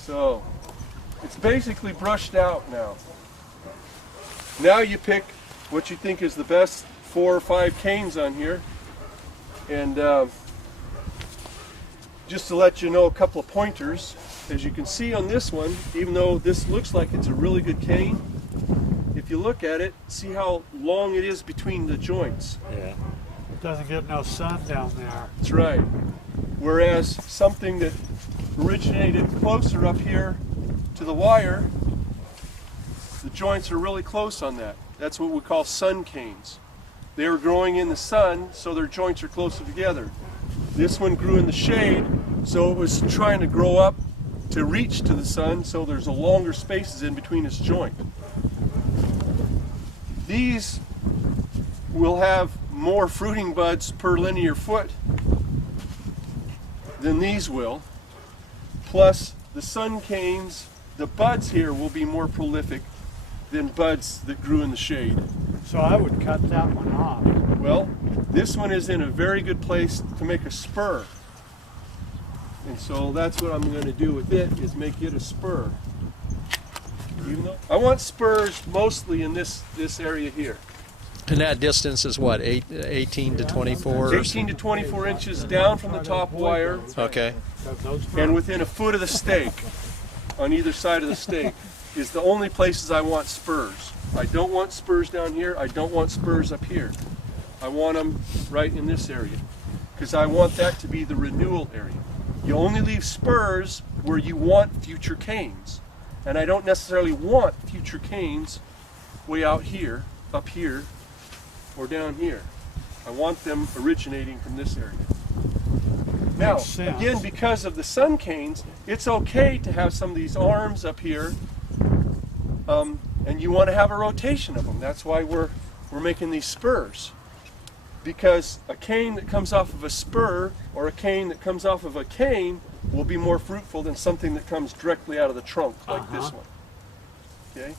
So it's basically brushed out now. Now you pick what you think is the best 4 or 5 canes on here, and just to let you know a couple of pointers. As you can see on this one, even though this looks like it's a really good cane, if you look at it, see how long it is between the joints. Yeah. It doesn't get no sun down there. That's right. Whereas something that originated closer up here to the wire, the joints are really close on that. That's what we call sun canes. They are growing in the sun, so their joints are closer together. This one grew in the shade, so it was trying to grow up to reach to the sun, so there's a longer spaces in between its joint. These will have more fruiting buds per linear foot than these will. Plus, the sun canes, the buds here will be more prolific than buds that grew in the shade. So I would cut that one off. Well, this one is in a very good place to make a spur. And so that's what I'm going to do with it, is make it a spur. Even though I want spurs mostly in this area here. And that distance is what, 18 to 24? 18 to 24 inches down from the top wire. Okay. And within a foot of the stake, on either side of the stake, is the only places I want spurs. I don't want spurs down here. I don't want spurs up here. I want them right in this area, because I want that to be the renewal area. You only leave spurs where you want future canes. And I don't necessarily want future canes way out here, up here, or down here. I want them originating from this area. Now, again, because of the sun canes, it's okay to have some of these arms up here, and you want to have a rotation of them. That's why we're making these spurs. Because a cane that comes off of a spur or a cane that comes off of a cane will be more fruitful than something that comes directly out of the trunk like this one. Okay?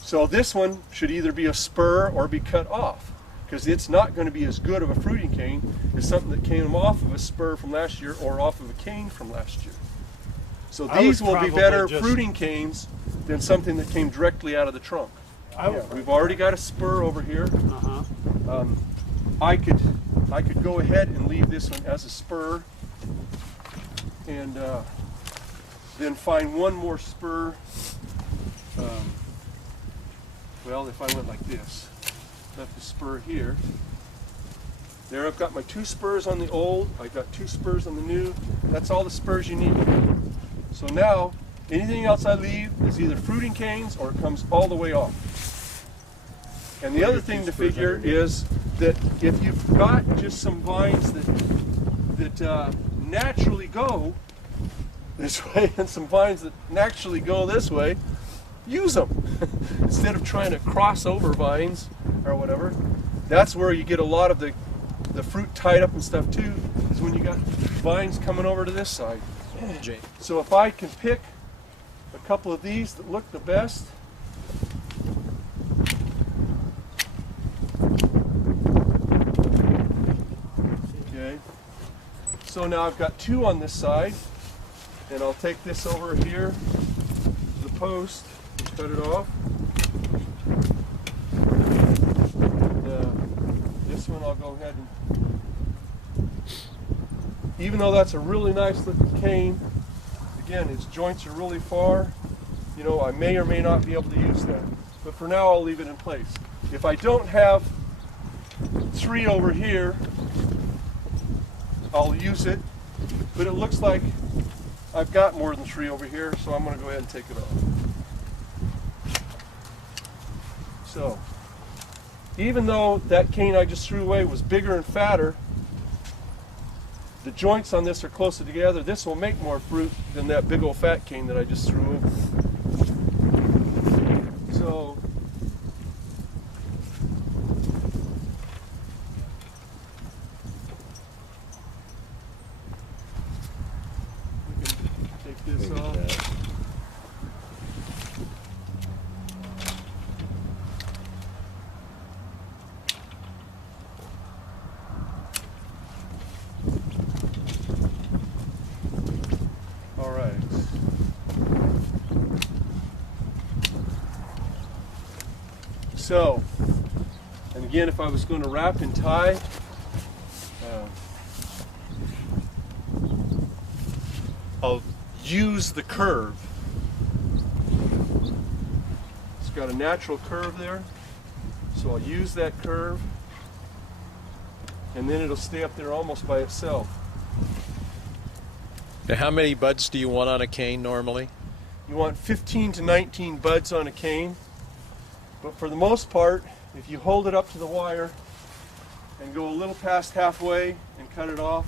So this one should either be a spur or be cut off, because it's not going to be as good of a fruiting cane as something that came off of a spur from last year or off of a cane from last year. So these will be better fruiting canes than something that came directly out of the trunk. We've already got a spur over here. I could go ahead and leave this one as a spur, and then find one more spur. Well, if I went like this, left the spur here. There, I've got my 2 spurs on the old. I've got 2 spurs on the new. That's all the spurs you need. So now, anything else I leave is either fruiting canes or it comes all the way off. And the other thing to figure is that if you've got just some vines that naturally go this way and some vines that naturally go this way, use them instead of trying to cross over vines or whatever. That's where you get a lot of the fruit tied up and stuff too, is when you got vines coming over to this side. So if I can pick a couple of these that look the best, okay, so now I've got 2 on this side, and I'll take this over here to the post and cut it off. This one I'll go ahead and, even though that's a really nice looking cane, again, its joints are really far, you know, I may or may not be able to use that. But for now, I'll leave it in place. If I don't have 3 over here, I'll use it, but it looks like I've got more than 3 over here, so I'm going to go ahead and take it off. So, even though that cane I just threw away was bigger and fatter, the joints on this are closer together. This will make more fruit than that big old fat cane that I just threw over. So, we can take this off. All right. So, and again, if I was going to wrap and tie, I'll use the curve. It's got a natural curve there, so I'll use that curve, and then it'll stay up there almost by itself. Now, how many buds do you want on a cane normally? You want 15 to 19 buds on a cane, but for the most part, if you hold it up to the wire and go a little past halfway and cut it off,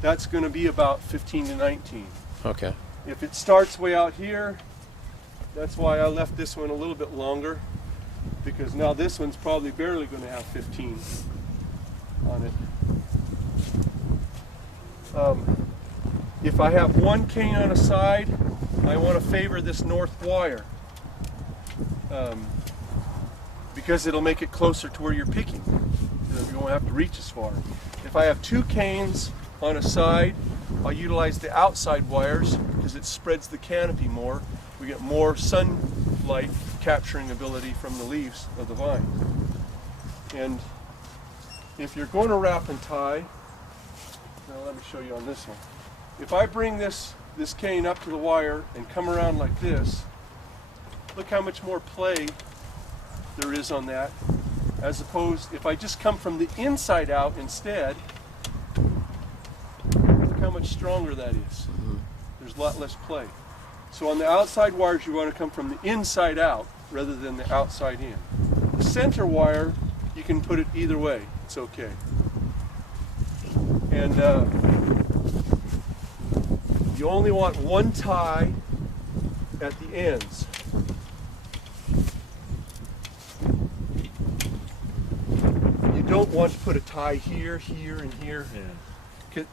that's going to be about 15 to 19. Okay. If it starts way out here, that's why I left this one a little bit longer, because now this one's probably barely going to have 15 on it. If I have one cane on a side, I want to favor this north wire, because it'll make it closer to where you're picking. You won't have to reach as far. If I have two canes on a side, I'll utilize the outside wires because it spreads the canopy more. We get more sunlight capturing ability from the leaves of the vine. And if you're going to wrap and tie, now let me show you on this one. If I bring this cane up to the wire and come around like this, look how much more play there is on that, as opposed if I just come from the inside out instead. Look how much stronger that is. There's a lot less play. So on the outside wires, you want to come from the inside out rather than the outside in. The center wire, you can put it either way. It's okay. And you only want one tie at the ends. You don't want to put a tie here, here, and here. Yeah.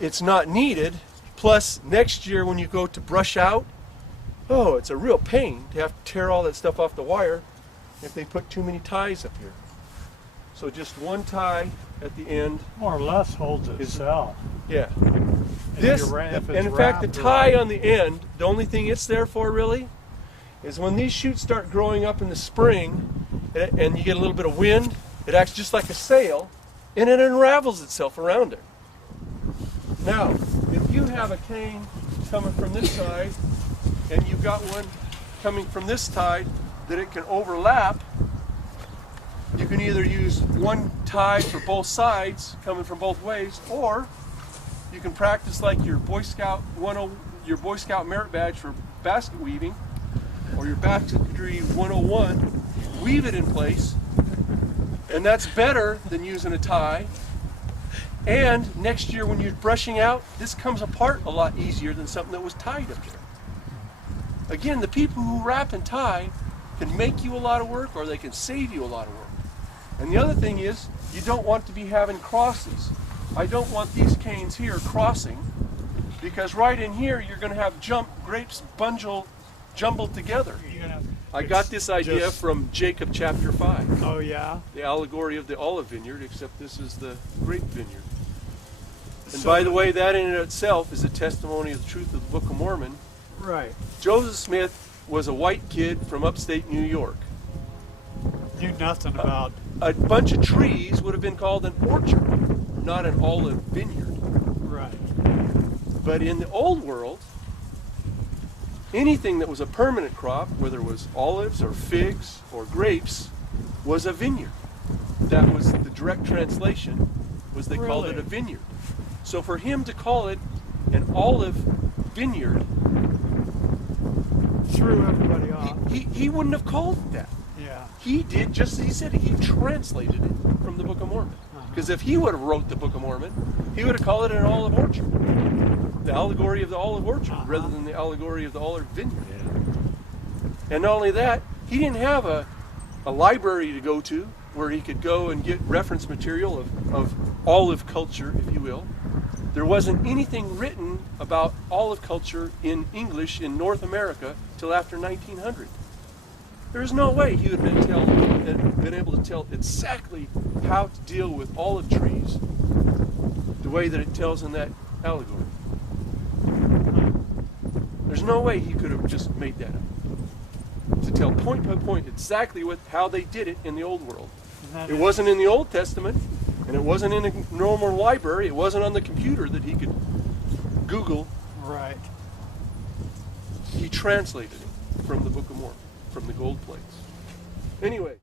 It's not needed. Plus, next year when you go to brush out, oh, it's a real pain to have to tear all that stuff off the wire if they put too many ties up here. So just one tie at the end. More or less holds itself. Yeah. This, and in fact, the tie on the end, the only thing it's there for really is when these shoots start growing up in the spring and you get a little bit of wind, it acts just like a sail and it unravels itself around it. Now, if you have a cane coming from this side and you've got one coming from this side that it can overlap, you can either use one tie for both sides coming from both ways, or you can practice like your Boy Scout merit badge for basket weaving, or your basketry 101, weave it in place, and that's better than using a tie. And next year when you're brushing out, this comes apart a lot easier than something that was tied up there. Again, the people who wrap and tie can make you a lot of work, or they can save you a lot of work. And the other thing is, you don't want to be having crosses. I don't want these canes here crossing, because right in here you're going to have grapes jumbled together. I got this idea from Jacob chapter 5. Oh yeah? The allegory of the olive vineyard, except this is the grape vineyard. And by the way, that in itself is a testimony of the truth of the Book of Mormon. Right. Joseph Smith was a white kid from upstate New York. Knew nothing about... A bunch of trees would have been called an orchard, not an olive vineyard. Right. But in the old world, anything that was a permanent crop, whether it was olives or figs or grapes, was a vineyard. That was the direct translation, was they called it a vineyard. So for him to call it an olive vineyard, threw everybody off. He wouldn't have called it that. Yeah. He did just as he said. He translated it from the Book of Mormon. Because if he would have wrote the Book of Mormon, he would have called it an olive orchard. The allegory of the olive orchard rather than the allegory of the olive vineyard. And not only that, he didn't have a library to go to where he could go and get reference material of olive culture, if you will. There wasn't anything written about olive culture in English in North America till after 1900. There's no way he would have been able to tell exactly how to deal with olive trees the way that it tells in that allegory. There's no way he could have just made that up. to tell point by point exactly how they did it in the old world. And It wasn't in the Old Testament, and it wasn't in a normal library. It wasn't on the computer that he could Google. Right. He translated it from the Book of Mormon, from the gold plates. Anyway.